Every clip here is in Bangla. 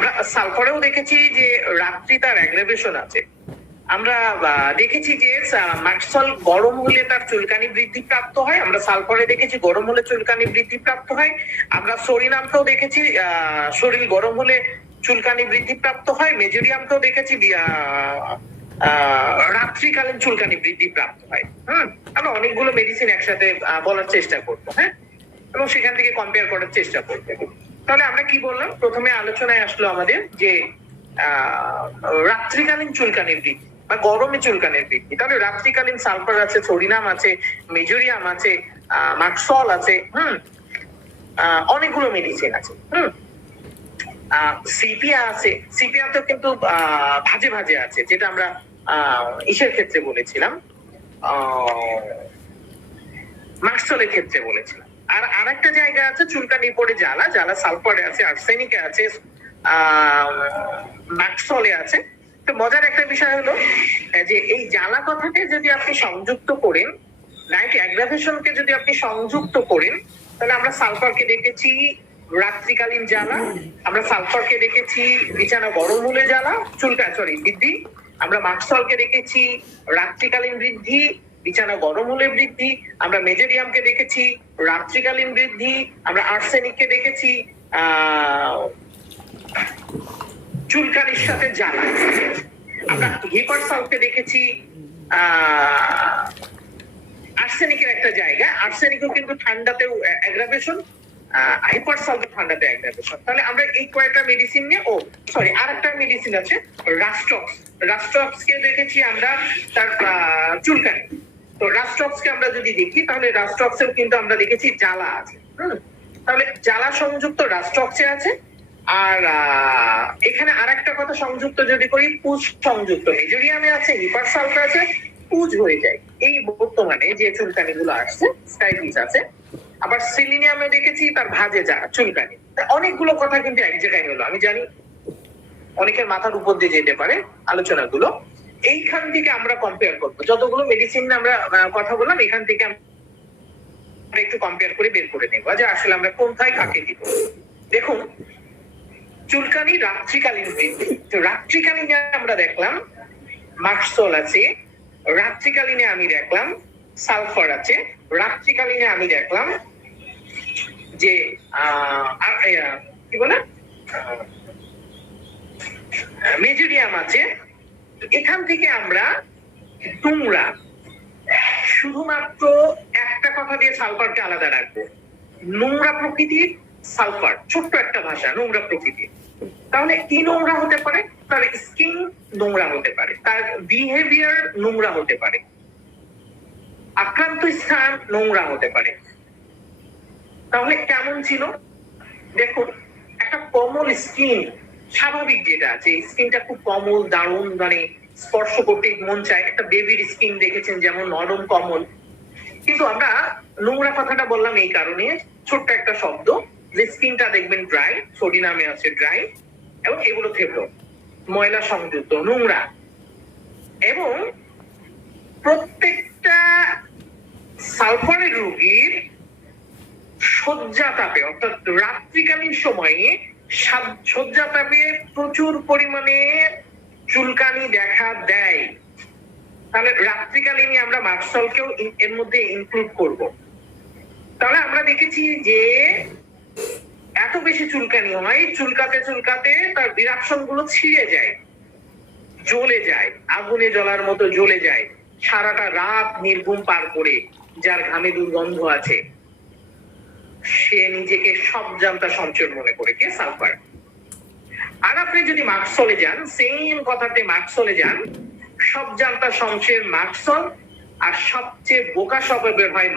আমরা সালফারেও দেখেছি যে রাত্রি তার অ্যাগ্রাভেশন আছে। আমরা দেখেছি যে ম্যাক্সল গরম হলে তার চুলকানি বৃদ্ধি প্রাপ্ত হয়। আমরা সালফারে দেখেছি গরম হলে চুলকানি বৃদ্ধি প্রাপ্ত হয়। আমরা সোরিনামকেও দেখেছি শরীর গরম হলে চুলকানি বৃদ্ধি প্রাপ্ত হয়। মেজোরিয়ামকেও দেখেছি রাত্রিকালীন চুলকানি বৃদ্ধি প্রাপ্ত হয়। আমরা অনেকগুলো মেডিসিন একসাথে বলার চেষ্টা করবো, হ্যাঁ, এবং সেখান থেকে কম্পেয়ার করার চেষ্টা করবো। তাহলে আমরা কি বললাম? প্রথমে আলোচনায় আসলো আমাদের যে রাত্রিকালীন চুলকানির বৃদ্ধি বা গরমে চুলকানির বৃদ্ধি। তাহলে রাত্রিকালীন সালফার আছে, সোরিনাম আছে, মেজোরিয়াম আছে, মাক্সল আছে, অনেকগুলো মেডিসিন আছে। সিপিয়া আছে। সিপিয়া তো কিন্তু ভাজে ভাজে আছে, যেটা আমরা ইসের ক্ষেত্রে বলেছিলাম, মাক্সলের ক্ষেত্রে বলেছিলাম। আর আরেকটা জায়গা আছে চুলকানি পড়ে জ্বালা, জ্বালা সালফারে আছে, আর্সেনিকে আছে, মাক্সলে আছে। তো মজার একটা বিষয় হলো যে এই জ্বালা কথাকে যদি আপনি সংযুক্ত করেন, নাইট অ্যাগ্রাভেশনকে যদি আপনি সংযুক্ত করেন, তাহলে আমরা সালফারকে দেখেছি রাত্রিকালীন জ্বালা, আমরা সালফারকে দেখেছি বিছানা গরম হলে জ্বালা বৃদ্ধি, আমরা মাক্সলকে দেখেছি রাত্রিকালীন বৃদ্ধি, বিছানা গরম হলে বৃদ্ধি, আমরা মেজোরিয়ামকে দেখেছি রাত্রিকালীন বৃদ্ধি, আমরা আর্সেনিককে দেখেছি চুলকানির সাথে জ্বালা, আমরা হিপারসালকে দেখেছি আর্সেনিকের একটা জায়গা, আর্সেনিকও কিন্তু ঠান্ডাতেও অ্যাগ্রাভেশন, হাইপারসালকে ঠান্ডাতে অ্যাগ্রাভেশন। তাহলে আমরা এই কয়েকটা মেডিসিন নিয়ে আর একটা মেডিসিন আছে রাস্টক্স। রাস্টক্সকে দেখেছি আমরা তার চুলকানি। তো রাস্টক্সকে আমরা যদি দেখি, তাহলে রাস্টক্সেও কিন্তু আমরা দেখেছি জ্বালা আছে। তাহলে জ্বালা সংযুক্ত রাস্টক্সে আছে। আর এখানে আরেকটা কথা সংযুক্ত যদি করি, পুজ সংযুক্ত মেজোরিয়ামে আছে, হিপারসালফে আছে, পুজ হয়ে যায়। এই বর্তমানে যে চুলকানি গুলো আসছে, স্কাইটিস আছে। আবার সিলিনিয়ামে দেখেছি তার ভাজে যা চুলকানি। অনেকগুলো কথা কিন্তু এক জায়গায় হলো। আমি জানি অনেকের মাথার উপর দিয়ে যেতে পারে আলোচনাগুলো। এইখান থেকে আমরা কম্পেয়ার করবো, যতগুলো মেডিসিন আমরা কথা বললাম, এখান থেকে আমরা একটু কম্পেয়ার করে বের করে নেবো যে আসলে আমরা কোনটায় কাকে দিব। দেখুন, চুলকানি রাত্রিকালীন বৃদ্ধি। তো রাত্রিকালীনে আমরা দেখলাম মাক্সল আছে, রাত্রিকালীনে আমি দেখলাম সালফার আছে, রাত্রিকালীনে আমি দেখলাম যে কি বলে মেজোরিয়াম আছে। এখান থেকে আমরা তোমরা শুধুমাত্র একটা কথা দিয়ে সালফারকে আলাদা রাখবো, নোংরা প্রকৃতির সালফার। ছোট্ট একটা ভাষা, নোংরা প্রকৃতির। তাহলে কি নোংরা হতে পারে? তার স্কিন নোংরা হতে পারে, তার বিহেভিয়ার নোংরা হতে পারে, আক্রান্ত স্থান নোংরা হতে পারে। তাহলে কেমন ছিল? দেখুন, একটা কোমল স্কিন, স্বাভাবিক যেটা আছে, স্কিনটা খুব কোমল, দারুণ, মানে স্পর্শ করতে মন চায়। একটা বেবির স্কিন দেখেছেন যেমন নরম কোমল। কিন্তু আমরা নোংরা কথাটা বললাম এই কারণে, ছোট্ট একটা শব্দ, যে স্কিনটা দেখবেন ড্রাই, সোডিনামে আছে ড্রাই, এবং এগুলো থেকেও ময়লা সংযুক্ত, নোংরা। এবং প্রত্যেকটা সালফারের রোগীর শয্যা তাপে, অর্থাৎ রাত্রিকালীন সময়ে শয্যা তাপে প্রচুর পরিমাণে চুলকানি দেখা দেয়। তাহলে রাত্রিকালীনই আমরা মাক্সলকেও এর মধ্যে ইনক্লুড করব। তাহলে আমরা দেখেছি যে এত বেশি চুলকানি হয়, চুলকাতে চুলকাতে তার বিরাকশন গুলো ছিঁড়ে যায়, জ্বলে যায়, আগুনে জ্বলার মতো জ্বলে যায়। সারাটা রাত নির্ঘুম পার করে, যার ঘামে দুর্গন্ধ আছে, সে নিজেকে সব জানতা সঞ্চয় মনে করে, কে? সালফার। আর আপনি যদি মাক্সলে যান, সেম কথাতে মাক্সলে যান, সব জানতা শমশের মাক্সল, আর সবচেয়ে বোকা স্বভাবের হয়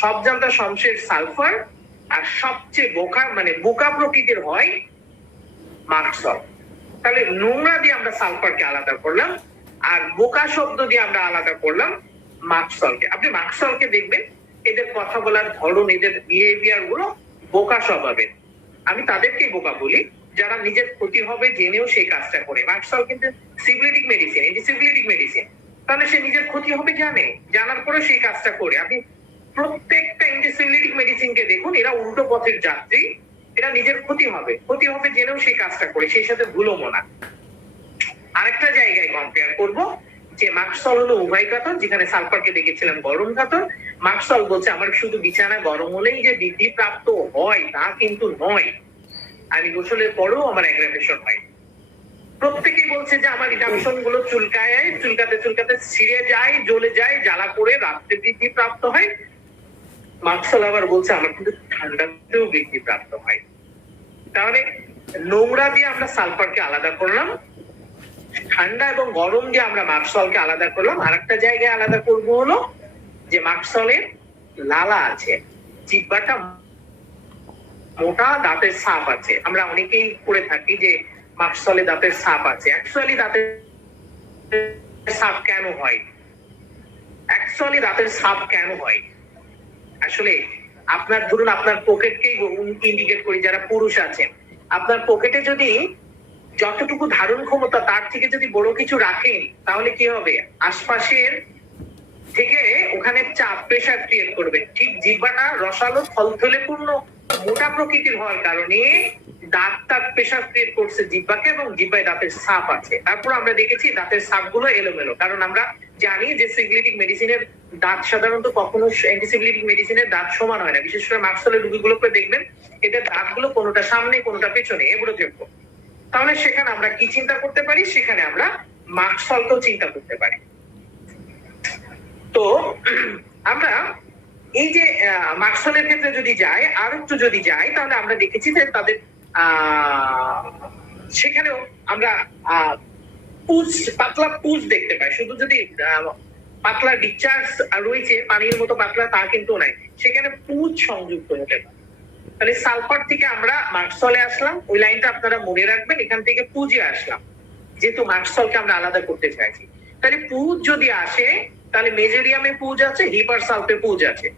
সব জানতা শমশের সালফার, আর সবচেয়ে বোকা মানে বোকা প্রকৃতির হয় মাক্সল। তাহলে নোংরা দিয়ে আমরা সালফারকে আলাদা করলাম, আর বোকা শব্দ দিয়ে আমরা আলাদা করলাম মাক্সলকে। আপনি মাক্সলকে দেখবেন, এদের কথা বলার ধরন, এদের বিহেভিয়ার গুলো বোকা স্বভাবের। আমি তাদেরকেই বোকা বলি যারা নিজের ক্ষতি হবে জেনেও সেই কাজটা করে। মাক্সল কিন্তু সিভিলিটিক মেডিসিন, অ্যান্টিসিভিলিটিক মেডিসিন। তাহলে সে নিজের ক্ষতি হবে জানে, জানার পরে সেই কাজটা করে। আপনি প্রত্যেকটা অ্যান্টিসিভিলিটিক মেডিসিনকে দেখুন, এরা উল্টো পথের যাত্রী, এটা নিজের ক্ষতি হবে জেনেও সেই কাজটা করে, সেই সাথে ভুলও না। আরেকটা জায়গায় কম্পেয়ার করব যে মার্কসল হলো উভয় কাতর, যেখানে সালফারকে দেখেছিলাম গরম কাতর। মার্কসল বলছে আমার শুধু বিছানা গরম হলেই যে বৃদ্ধি প্রাপ্ত হয় তা কিন্তু নয়, আমি গোসলের পরেও আমার অ্যাগ্রাভেশন হয়। প্রত্যেকেই বলছে যে আমার রিডাকশন গুলো চুলকাতে ছিঁড়ে যায়, জ্বলে যায়, জ্বালা করে রাত্রে বৃদ্ধি প্রাপ্ত হয়। মার্কসল আবার বলছে আমার কিন্তু ঠান্ডাতেও বৃদ্ধি প্রাপ্ত হয়। তাহলে নোংরা দিয়ে আমরা সালফারকে আলাদা করলাম, ঠান্ডা এবং গরম দিয়ে আমরা মার্কসলকে আলাদা করলাম। আরেকটা জায়গায় আলাদা করব হলো যে মার্কসলের লালা আছে, জিহ্বাটা মোটা, দাঁতের ছাপ আছে। আমরা অনেকেই করে থাকি যে মার্কসলে দাঁতের ছাপ আছে। অ্যাকচুয়ালি দাঁতের ছাপ কেন হয়? আসলে আপনার ধরুন আপনার পকেটকেই ইন্ডিকেট করি, যারা পুরুষ আছেন, আপনার পকেটে যদি যতটুকু ধারণ ক্ষমতা তার থেকে যদি বড় কিছু রাখেন, তাহলে কি হবে? আশপাশের থেকে ওখানে চাপ, প্রেসার ক্রিয়েট করবে। ঠিক জিহ্বাটা রসালো, থলথলে পূর্ণ, মোটা প্রকৃতির হওয়ার কারণে দাঁতটা প্রেসার ক্রিয়েট করছে জিহ্বাকে, এবং জিহ্বায় দাঁতের ছাপ আছে। তারপর আমরা দেখেছি দাঁতের ছাপগুলো এলোমেলো, কারণ আমরা জানি যে সিগলিটিক মেডিসিনের দাঁত সাধারণত কখনো অ্যান্টিসিগলিটিক মেডিসিনের দাঁত সমান হয় না। বিশেষ করে মার্কসলের রোগীগুলোকে দেখবেন এদের দাঁতগুলো কোনোটা সামনে কোনোটা পেছনে, এগুলো যোগ্য। তাহলে সেখানে আমরা কি চিন্তা করতে পারি? সেখানে আমরা মার্কসলকেও চিন্তা করতে পারি। তো আমরা এই যে মার্কসলের ক্ষেত্রে যদি যাই, আর একটু যদি যাই, তাহলে আমরা দেখেছি যে তাদের সেখানেও আমরা পাতলা পুজ দেখতে পাই। শুধু যদি পাতলা ডিসচার্জ রয়েছে পানির মতো পাতলা তা কিন্তু নাই, সেখানে পুজ সংযুক্ত হতে পারে। তাহলে সালফার থেকে আমরা মার্কসলে আসলাম, ওই লাইনটা আপনারা মনে রাখবেন। এখান থেকে পুজে আসলাম, যেহেতু মার্কসলকে আমরা আলাদা করতে চাইছি। তাহলে পুজ যদি আসে, তাহলে মেজেরিয়ামে পুজ আছে, হিপার সালফে পুজ আছে।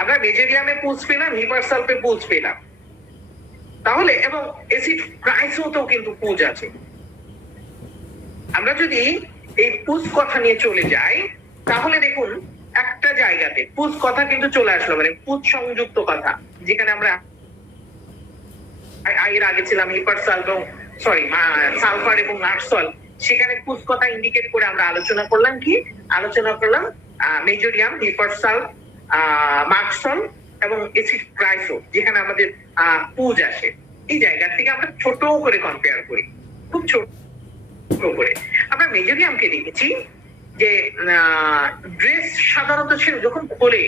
আমরা মেজেরিয়ামে পুজ পেলাম, হিপার সালফে পুজ পেলাম। তাহলে এবং অ্যাসিড ক্রাইসোতেও কিন্তু পুজ আছে। আমরা যদি এই পুজ কথা নিয়ে চলে যাই, তাহলে দেখুন একটা জায়গাতে পুজ কথা কিন্তু চলে আসলো, মানে পুজ সংযুক্ত কথা, যেখানে আমরা এর আগে ছিলাম হিপার সালফার এবং মার্কসল। সেখানে পুজ কথা ইন্ডিকেট করে আমরা আলোচনা করলাম মেজোরিয়াম, হিপার সালফ, মার্কসল এবং অ্যাসিড ক্রাইসো, যেখানে আমাদের পুজ আসে। এই জায়গা থেকে আমরা ছোট করে কম্পেয়ার করি, খুব ছোট করে। আমরা মেজোরিয়ামকে দেখেছি যে ড্রেস সাধারণত সে যখন খোলে,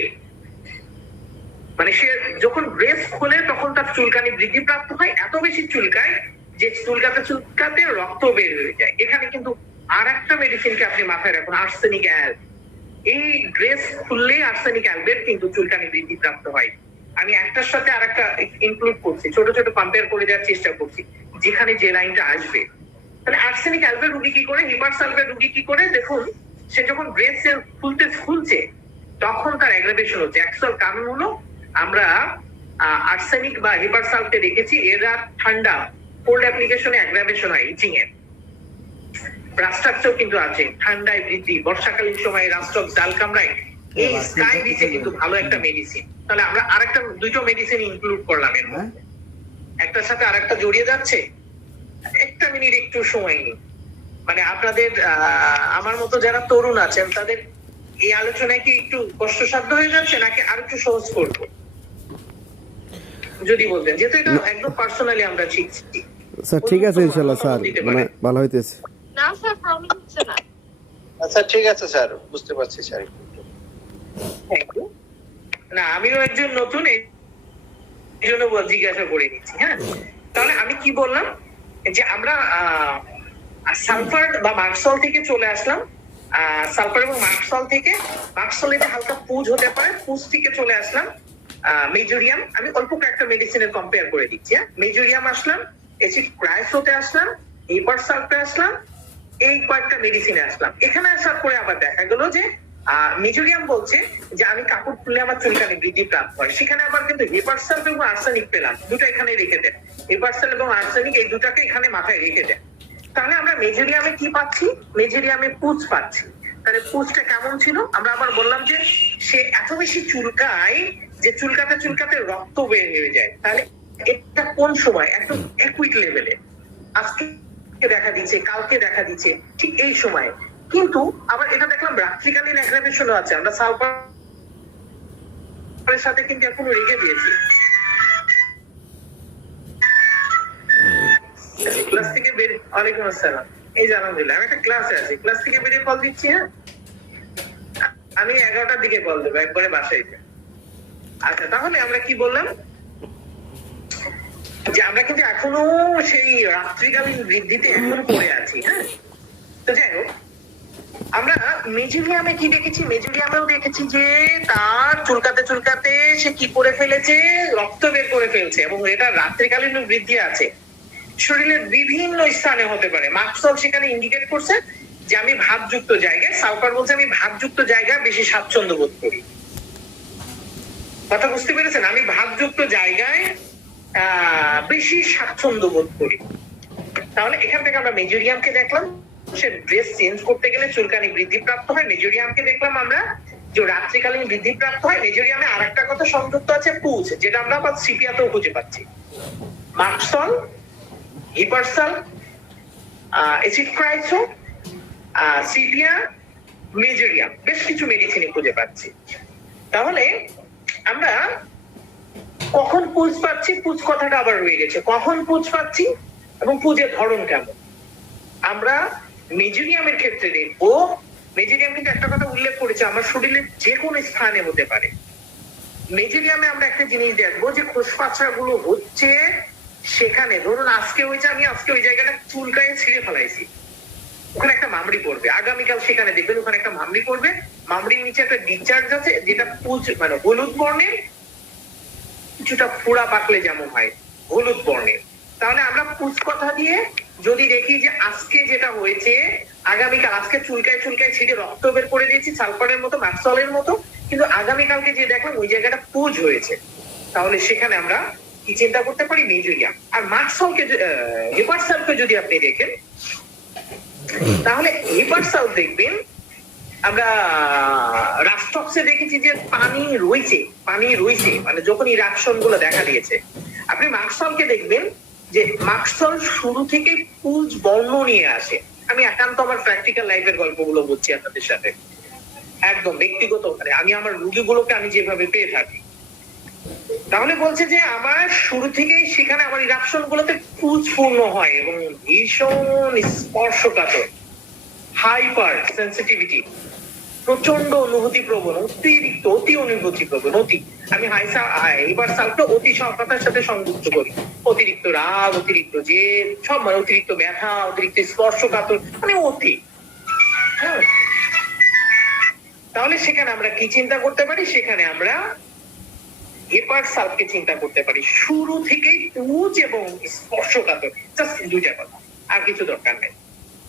মানে সে যখন ড্রেস খোলে তখন তার চুলকানি বৃদ্ধিপ্রাপ্ত হয়, এত বেশি চুলকায় যে চুলকাতে রক্ত বের হয়ে যায়। এখানে কিন্তু আর একটা মেডিসিনকে আপনি মাথায় রাখুন, আর্সেনিক অ্যালব। এই ড্রেস খুললেই আর্সেনিক অ্যালবের কিন্তু চুলকানি বৃদ্ধিপ্রাপ্ত হয়। আমি একটার সাথে আর একটা ইনক্লুড করছি, ছোট ছোট কম্পেয়ার করে দেওয়ার চেষ্টা করছি, যেখানে যে লাইনটা আসবে। তাহলে আর্সেনিক অ্যালবের রুগী কি করে, হিপার সালফের রুগী কি করে? দেখুন সে যখন ড্রেস খুলছে তখন তার অ্যাগ্রাভেশন হচ্ছে। অ্যাকচুয়াল কারণ হলো আমরা আর্সেনিক বা হিপার সালফে দেখেছি এরা ঠান্ডা, কোল্ড অ্যাপ্লিকেশনে অ্যাগ্রাভেশন হয়, ইচিং এর। রাস্ট্রাকচার কিন্তু আছে, ঠান্ডায় বৃদ্ধি, বর্ষাকালীন সময় রাস্ট্রক জাল কামড়ায়। এই স্কাই দিচ্ছে কিন্তু ভালো একটা মেডিসিন। তাহলে আমরা আরেকটা দুটো মেডিসিন ইনক্লুড করলাম এর মধ্যে, একটার সাথে আরেকটা জড়িয়ে যাচ্ছে। একটা মিনিট একটু সময় নিন, মানে আপনাদের আমার মতো যারা তরুণ আছেন তাদের এই আলোচনায় কি একটু কষ্টসাধ্য হয়ে যাচ্ছে, নাকি আর একটু সহজ করবো যদি বলতেন, যেহেতু এটা একদম পার্সোনালি আমরা শিখছি। স্যার ঠিক আছে ইনশাআল্লাহ স্যার, মানে ভালো হইতেছে। না স্যার প্রবলেম হচ্ছে না। আচ্ছা ঠিক আছে স্যার, বুঝতে পারছি স্যার। Thank you. না আমিও একজন নতুন, এই জন্য জিজ্ঞাসা করে নিচ্ছি। হ্যাঁ, তাহলে আমি কি বললাম যে আমরা সালফার বা মার্কসল থেকে চলে আসলাম, সালফার এবং মার্কসল থেকে, মার্কসলে যে হালকা পুজ হতে পারে, পুজ থেকে চলে আসলাম মেজোরিয়াম। আমি অল্প কয়েকটা মেডিসিনের কম্পেয়ার করে দিচ্ছি। মেজোরিয়াম আসলাম, অ্যাসিড ক্রাইসোতে আসলাম, হিপার সালফে আসলাম, এই কয়েকটা মেডিসিনে আসলাম। এখানে আসার পরে আবার দেখা গেল যে মেজোরিয়াম বলছে যে আমি কাপড় খুললে আমার চুলকানি বৃদ্ধি প্রাপ্ত হয়। সেখানে আবার কিন্তু হিপার সালফ এবং আর্সেনিক পেলাম, দুটো এখানে রেখে দেন। হিপার সালফ এবং আর্সেনিক এই দুটাকে এখানে মাথায় রেখে দেন। তাহলে আমরা মেজোরিয়ামে কি পাচ্ছি? মেজোরিয়ামে পুজ পাচ্ছি। তাহলে পুজটা কেমন ছিল? আমরা আবার বললাম যে সে এত বেশি চুলকায় যে চুলকাতে চুলকাতে রক্ত বের হয়ে যায়, তাহলে এটা কোন সময়? একদম অ্যাকুইট লেভেলে, আজকে দেখা দিচ্ছে, কালকে দেখা দিচ্ছে, ঠিক এই সময়। কিন্তু আবার এটা দেখলাম রাত্রিকালীন অ্যাগ্রাভেশনও আছে। আমরা সালফারের সাথে কিন্তু এখনো রেখে দিয়েছি। ক্লাস থেকে বের, ওয়ালাইকুম আসসালাম, এই আলহামদুলিল্লাহ, আমি একটা ক্লাসে আছি, ক্লাস থেকে বেরিয়ে কল দিচ্ছি। হ্যাঁ, আমি 11টার দিকে কল দেবো, একবারে বাসায় যাই। আচ্ছা, তাহলে আমরা কি বললাম যে আমরা কিন্তু এখনো সেই রাত্রিকালীন বৃদ্ধিতে এখনো পড়ে আছি। হ্যাঁ, তো যাই হোক, আমরা মেজোরিয়ামে কি দেখেছি? মেজোরিয়ামেও দেখেছি যে তার চুলকাতে চুলকাতে সে কি করে ফেলেছে, রক্ত বের করে ফেলছে, এবং এটা রাত্রিকালীন বৃদ্ধি আছে, শরীরের বিভিন্ন স্থানে হতে পারে। মার্কসল সেখানে ইন্ডিকেট করছে যে আমি ভাবযুক্ত জায়গায়, সালফার বলছে আমি ভাবযুক্ত জায়গায় বেশি স্বাচ্ছন্দ্য বোধ করি। কথা বুঝতে পেরেছেন? আমি ভাবযুক্ত জায়গায় বেশি স্বাচ্ছন্দ্য বোধ করি। তাহলে এখান থেকে আমরা মেজোরিয়ামকে দেখলাম, সে ড্রেস চেঞ্জ করতে গেলে চুলকানি বৃদ্ধিপ্রাপ্ত হয়। মেজোরিয়ামকে দেখলাম আমরা যে রাত্রিকালীন বৃদ্ধিপ্রাপ্ত হয়। মেজোরিয়ামে আরেকটা কথা সংযুক্ত আছে, পুজ, যেটা আমরা আবার সিপিয়াতেও খুঁজে পাচ্ছি। মার্কসল, হিপারসাল, এসিড ক্রাইসো, সিপিয়া, মেজোরিয়াম, বেশ কিছু মেডিসিনে খুঁজে পাচ্ছি। তাহলে আমরা কখন পুজ পাচ্ছি? পুজ কথাটা আবার রয়ে গেছে, কখন পুজ পাচ্ছি এবং পুজের ধরন কেমন। আমরা মেজোরিয়ামের ক্ষেত্রে দেখবো, মেজোরিয়াম কিন্তু একটা কথা উল্লেখ করেছে, আমার শরীরের যে কোনো স্থানে হতে পারে। মেজোরিয়ামে আমরা একটা জিনিস দেখবো যে খোসপাচড়া গুলো হচ্ছে সেখানে, ধরুন আজকে হয়েছে, আমি আজকে ওই জায়গাটা চুলকায় ছিঁড়ে ফেলাইছি, ওখানে একটা মামড়ি পড়বে, আগামীকাল সেখানে দেখবেন ওখানে একটা মামড়ি পড়বে, মামড়ির নিচে একটা ডিসচার্জ আছে, যেটা পুজ মানে হলুদ বর্ণের, কিছুটা ফোড়া পাকলে যেমন হয় হলুদ বর্ণের। তাহলে আমরা পুজ কথা দিয়ে যদি দেখি যে আজকে যেটা হয়েছে, আগামীকাল, আজকে চুলকায় চুলকায় ছিঁড়ে রক্ত বের করে দিয়েছি সালফারের মতো, ম্যাক্সলের মতো, কিন্তু আগামীকালকে যে দেখলাম ওই জায়গাটা পুজ হয়েছে, তাহলে সেখানে আমরা কি চিন্তা করতে পারি? মেজোরিয়াম। আর মার্কসলকে, হিপারসালকে যদি আপনি দেখেন, তাহলে হিপারসাল দেখবেন আমরা রাস্টক্সে দেখেছি যে পানি রয়েছে, মানে যখন ইরাকশন গুলো দেখা দিয়েছে। আপনি মার্কসলকে দেখবেন যে মার্কসল শুরু থেকে পুজ বর্ণ নিয়ে আসে। আমি একান্ত আমার প্র্যাকটিক্যাল লাইফের গল্পগুলো বলছি আপনাদের সাথে, একদম ব্যক্তিগত, মানে আমি আমার রুগীগুলোকে আমি যেভাবে পেয়ে থাকি। তাহলে বলছে যে আমার শুরু থেকেই সেখানে আমার ইরাকশন গুলোতে পুজ পূর্ণ হয় এবং ভীষণ স্পর্শকাতর, হাইপার সেন্সিটিভিটি, প্রচন্ড অনুভূতি প্রবণ, অতি অনুভূতি প্রবণ, আমি এবার সালকে অতি সহতার সাথে সংযুক্ত করি। অতিরিক্ত রাগ, অতিরিক্ত জেদ, সব, মানে অতিরিক্ত ব্যথা, অতিরিক্ত স্পর্শকাতর, মানে অতি। হ্যাঁ, তাহলে সেখানে আমরা কি চিন্তা করতে পারি? সেখানে আমরা হিপারসালকে চিন্তা করতে পারি, শুরু থেকেই পুজ এবং স্পর্শকাতর, জাস্ট দুইটা কথা, আর কিছু দরকার নেই।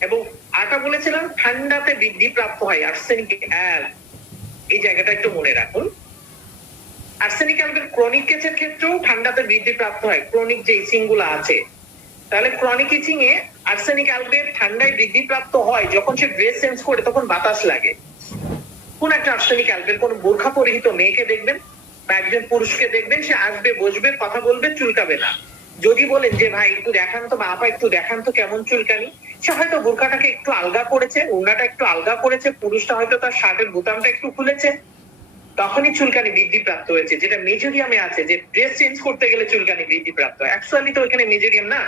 এবং আটা বলেছিলাম ঠান্ডাতে বৃদ্ধি প্রাপ্ত হয় আর্সেনিক অ্যালব, এই জায়গাটা একটু মনে রাখুন। আর্সেনিক অ্যালবের ক্রনিক কেসের ক্ষেত্রেও ঠান্ডাতে বৃদ্ধি প্রাপ্ত হয়, ক্রনিক যে ইচিং গুলো আছে। তাহলে ক্রনিক ইচিং এ আর্সেনিক অ্যালবের ঠান্ডায় বৃদ্ধি প্রাপ্ত হয় যখন সে ড্রেস চেঞ্জ করে, তখন বাতাস লাগে। কোন একটা আর্সেনিক অ্যালবের কোন বোরখা পরিহিত মেয়েকে দেখবেন বা একজন পুরুষকে দেখবেন, সে আসবে, বসবে, কথা বলবে, চুলকাবে না। যদি বলেন যে ভাই একটু দেখান তো, বা আপা একটু দেখান তো কেমন চুলকানি, সে হয়তো বোরখাটাকে একটু আলগা করেছে, ওড়নাটা একটু আলগা করেছে, পুরুষটা হয়তো তার শার্টের বোতামটা একটু খুলেছে, তখনই চুলকানি বৃদ্ধি প্রাপ্ত হয়েছে। যেটা মেজোরিয়ামে আছে যে ড্রেস চেঞ্জ করতে গেলে চুলকানি বৃদ্ধি প্রাপ্ত হয়, অ্যাকচুয়ালি তো এখানে মেজোরিয়াম না,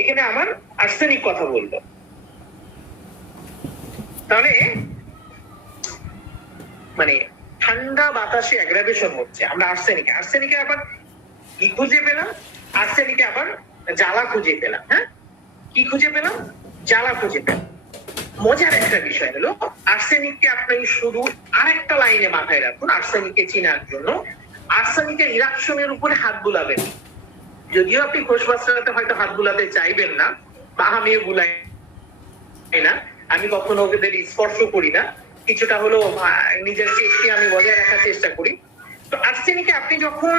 এখানে আমার আর্সেনিক কথা বলবো। তাহলে মানে ঠান্ডা বাতাসে অ্যাগ্রাভেশন হচ্ছে, আমরা আর্সেনিকে আবার কি খুঁজে পেলাম? আর্সেনিকে আবার জ্বালা খুঁজে পেলাম। হ্যাঁ, কি খুঁজে পেলাম? জ্বালা খুঁজে পেলাম। মজার একটা বিষয় হলো, আর্সেনিককে আপনি শুধু আরেকটা লাইনে মাথায় রাখুন আর্সেনিককে চিনার জন্য, আর্সেনিকের ইরাকশনের উপরে হাত বুলাবেন। যদিও আপনি খোসবাসটাতে হয়তো হাত বুলাতে চাইবেন না, বা আমিও বুলাই না, আমি কখনো ওদের স্পর্শ করি না, কিছুটা হলো নিজের চেষ্টা আমি বজায় রাখার চেষ্টা করি। তো আর্সেনিকে আপনি যখন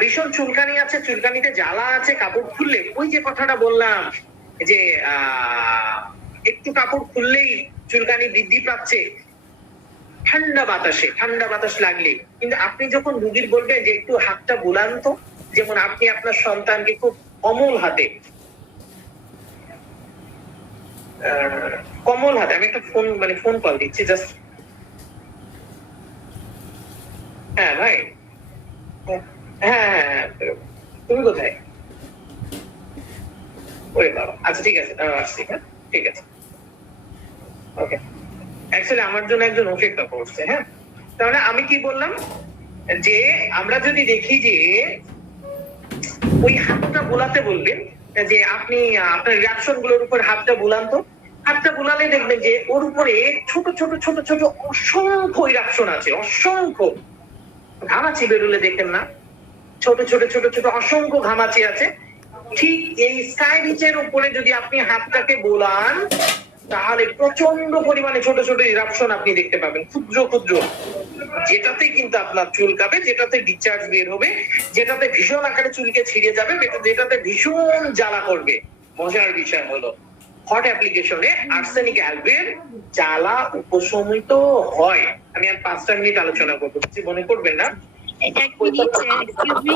ভীষণ চুলকানি আছে, চুলকানিতে জ্বালা আছে, কাপড় খুললে, ওই যে কথাটা বললাম যে একটু কাপড় খুললেই চুলকানি বৃদ্ধি পাচ্ছে, ঠান্ডা বাতাস লাগলে, কিন্তু আপনি যখন রুগীর বলবেন যে একটু হাতটা বুলান তো, যেমন আপনি আপনার সন্তানকে খুব কমল হাতে আমি একটা ফোন কল দিচ্ছি জাস্ট। হ্যাঁ ভাই, হ্যাঁ, তুমি কোথায়? ওরে বাবা, আচ্ছা ঠিক আছে, আসছি। হ্যাঁ ঠিক আছে, ওকে। অ্যাকচুয়ালি আমার জন্য একজন অপেক্ষা করছে। হ্যাঁ, তাহলে আমি কি বললাম যে আমরা যদি দেখি যে ওই হাতটা বোলাতে বলবেন, যে আপনি আপনার রিয়াকশন গুলোর উপর হাতটা বুলান তো, হাতটা বুলালে দেখবেন যে ওর উপরে ছোট ছোট ছোট ছোট অসংখ্য রিয়াকশন আছে, অসংখ্য ঘামাচি বেরোলে দেখেন না, ছোট ছোট ছোট ছোট অসংখ্য ঘামাচি আছে। ঠিক এই স্কাই রিচের উপরে যদি আপনি হাতটাকে বোলান, তাহলে প্রচন্ড পরিমাণে ছোট ছোট ইরাপশন আপনি দেখতে পাবেন, ক্ষুদ্র ক্ষুদ্র, যেটাতে কিন্তু আপনার চুলকাবে, যেটাতে ডিসচার্জ বের হবে, যেটাতে ভীষণ আকারে চুলকে ছিঁড়ে যাবে, যেটাতে ভীষণ জ্বালা করবে। মজার বিষয় হলো হট অ্যাপ্লিকেশনে আর্সেনিক অ্যালবের জ্বালা উপশমিত হয়। আমি আর 5টা মিনিট আলোচনা করবো, মনে করবেন না। এক মিনিট, এক্সকিউজ মি।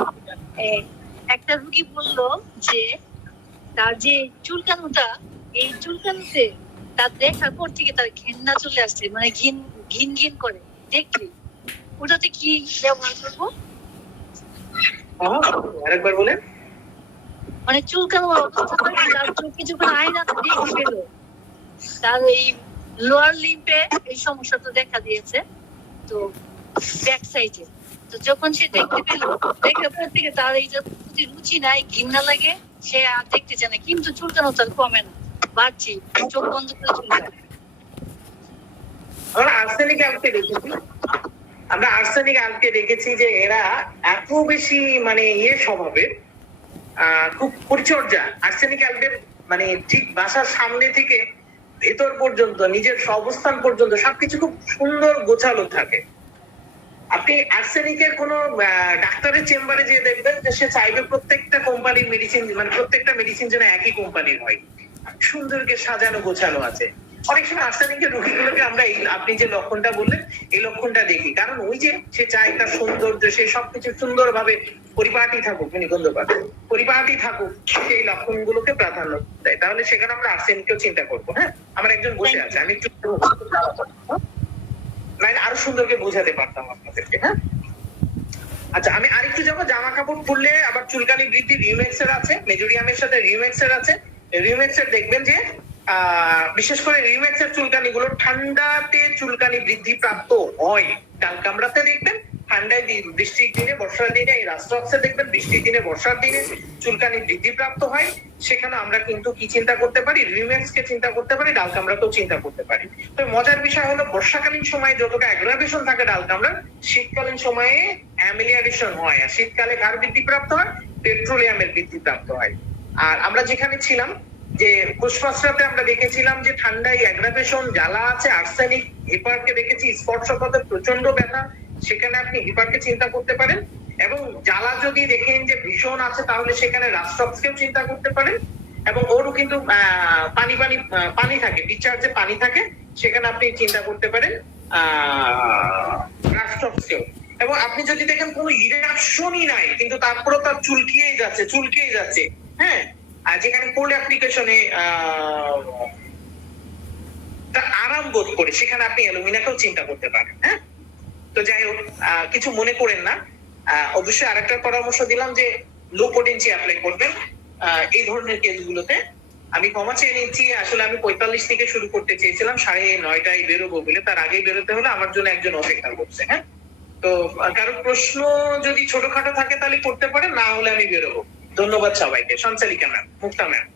একটা রোগী বললো যে তার যে চুলকানোটা, এই চুলকানোতে তার দেখার পর থেকে তার ঘেন্না চলে আসছে, মানে ঘিন ঘিন ঘিন করে দেখলি। ওটাতে কি ব্যবহার করবো? আরেকবার বলেন। মানে চুলকানো অবস্থায় তার চোখে যখন আয়নাতে দেখতে পেল তার এই লোয়ার লিম্পে এই সমস্যাটা দেখা দিয়েছে, তো ব্যাক সাইডে। তো যখন সে দেখতে পেল, দেখার পর থেকে তার এই যে প্রতি রুচি নাই, ঘৃণা লাগে, সে আর দেখতে চায় না, কিন্তু চুলকানো তার কমে না, বাড়ছে, চোখ বন্ধ করে চুলকায়। আমরা আর্সেনিক অ্যালকে দেখেছি যে এরা এত বেশি মানে স্বভাবের, খুব পরিচর্যা। আর্সেনিক অ্যালবের মানে ঠিক বাসার সামনে থেকে ভেতর পর্যন্ত, নিজের অবস্থান পর্যন্ত সবকিছু খুব সুন্দর গোছালো থাকে। আপনি আর্সেনিকের কোন ডাক্তারের চেম্বারে যে দেখবেন যে সে চাইবে প্রত্যেকটা কোম্পানির মেডিসিন, মানে প্রত্যেকটা মেডিসিন যেন একই কোম্পানির হয়, সুন্দরকে সাজানো গোছানো আছে। অনেক সময় আর্সেনিকের রোগীগুলোকে আমরা আপনি যে লক্ষণটা বললেন এই লক্ষণটা দেখি, কারণ ওই যে সে চায় তার সৌন্দর্য, সে সবকিছু সুন্দরভাবে পরিপাটি থাকুক, পরিপাটি থাকুক, সেই লক্ষণগুলোকে প্রাধান্য দেয়। তাহলে সেখানে আমরা আর্সেনিককেও চিন্তা করবো। হ্যাঁ, আমার একজন বসে আছে, আমি একটু আরো সুন্দরকে বোঝাতে পারতাম আপনাদেরকে। হ্যাঁ, আচ্ছা, আমি আরেকটু যাবো। জামা কাপড় খুললে আবার চুলকানি বৃদ্ধি রিউমেক্স এর আছে, মেজোরিয়ামের সাথে রিউমেক্স এর আছে। রিউমেক্স এর দেখবেন যে বিশেষ করে রিউমেক্স এর চুলকানি গুলো ঠান্ডাতে চুলকানি বৃদ্ধি প্রাপ্ত হয়। ডাল কামড়াতে দেখবেন ঠান্ডায়, বৃষ্টির দিনে, বর্ষার দিনে, এই রাস্ট্রক্সে দেখবেন বৃষ্টির দিনে, বর্ষার দিনে চুলকানি বৃদ্ধি প্রাপ্ত হয়। সেখানে আমরা কিন্তু কি চিন্তা করতে পারি? রিউমেক্স কে চিন্তা করতে পারি, ডাল কামড়াতেও চিন্তা করতে পারি। তো মজার বিষয় হলো বর্ষাকালীন সময়ে যতটা অ্যাগ্রাভেশন থাকে ডাল কামড়ার, শীতকালীন সময়ে অ্যামেলিয়ারেশন হয়। আর শীতকালে কার বৃদ্ধি প্রাপ্ত হয়? পেট্রোলিয়ামের বৃদ্ধি প্রাপ্ত হয়। আর আমরা যেখানে ছিলাম যে পুষ্পাশ্রাতে আমরা দেখেছিলাম যে ঠান্ডায় অ্যাগ্রাভেশন, জ্বালা আছে, আর্সেনিক। হিপারকে দেখেছি স্পর্শকাতে প্রচন্ড ব্যথা, সেখানে আপনি হিপারকে চিন্তা করতে পারেন। এবং জ্বালা যদি দেখেন যে ভীষণ আছে, তাহলে সেখানে রাস্টক্সকেও চিন্তা করতে পারেন। এবং ওরও কিন্তু পানি থাকে, ডিসচার্জে পানি থাকে, সেখানে আপনি চিন্তা করতে পারেন রাস্টক্সকেও। এবং আপনি যদি দেখেন কোনো ইরিটেশনই নাই, কিন্তু তারপরেও তার চুলকিয়েই যাচ্ছে, হ্যাঁ, আর যেখানে কোল্ড অ্যাপ্লিকেশনে আরাম বোধ করে, সেখানে আপনি অ্যালুমিনাকেও চিন্তা করতে পারেন। হ্যাঁ, তো যাই হোক, কিছু মনে করেন না। অবশ্যই আরেকটা পরামর্শ দিলাম যে লো পোটেনসি অ্যাপ্লাই করবেন এই ধরনের কেসগুলোতে। আমি ক্ষমা চেয়ে নিচ্ছি, আসলে আমি 45 থেকে শুরু করতে চেয়েছিলাম, 9:30 বেরোবো বলে। তার আগেই বেরোতে হলে আমার জন্য একজন অপেক্ষা করছে। হ্যাঁ, তো কারো প্রশ্ন যদি ছোটখাটো থাকে তাহলে করতে পারেন, না হলে আমি বেরোবো। ধন্যবাদ সবাইকে। সঞ্চালিকা ম্যাম, মুক্তা ম্যাম।